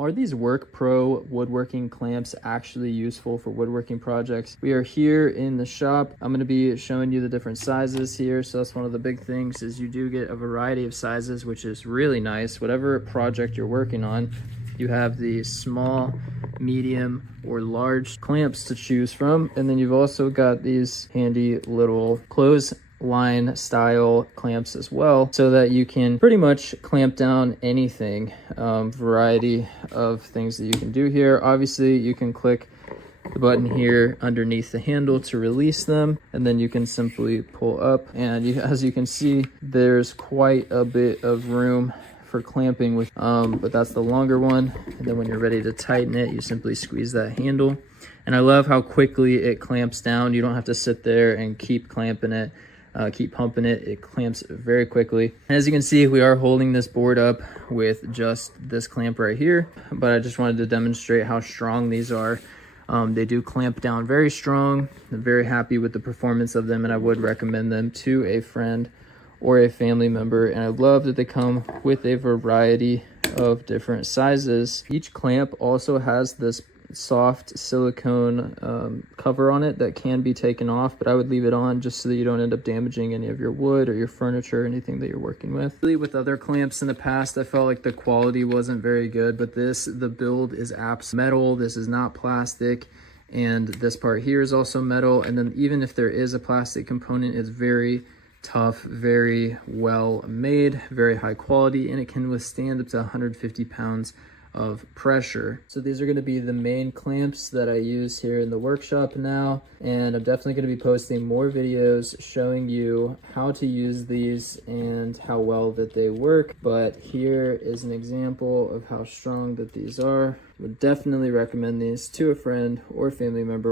Are these WorkPro woodworking clamps actually useful for woodworking projects? We are here in the shop. I'm going to be showing you the different sizes here. So that's one of the big things, is you do get a variety of sizes, which is really nice. Whatever project you're working on, you have the small, medium, or large clamps to choose from. And then you've also got these handy little clothesline style clamps as well, so that you can pretty much clamp down anything. Variety of things that you can do here. Obviously, you can click the button here underneath the handle to release them, and then you can simply pull up, and as you can see, there's quite a bit of room for clamping with, but that's the longer one. And then when you're ready to tighten it, you simply squeeze that handle. And I love how quickly it clamps down. You don't have to sit there and keep clamping it, keep pumping it. It clamps very quickly. And as you can see, we are holding this board up with just this clamp right here, but I just wanted to demonstrate how strong these are. They do clamp down very strong. I'm very happy with the performance of them, and I would recommend them to a friend or a family member. And I love that they come with a variety of different sizes. Each clamp also has this soft silicone cover on it that can be taken off, but I would leave it on just so that you don't end up damaging any of your wood or your furniture or anything that you're working with. Really, with other clamps in the past, I felt like the quality wasn't very good, but the build is metal. This is not plastic, and this part here is also metal. And then even if there is a plastic component, it's very tough, very well made, very high quality, and it can withstand up to 150 pounds of pressure. So these are going to be the main clamps that I use here in the workshop now, and I'm definitely going to be posting more videos showing you how to use these and how well that they work. But here is an example of how strong that these are. Would definitely recommend these to a friend or family member.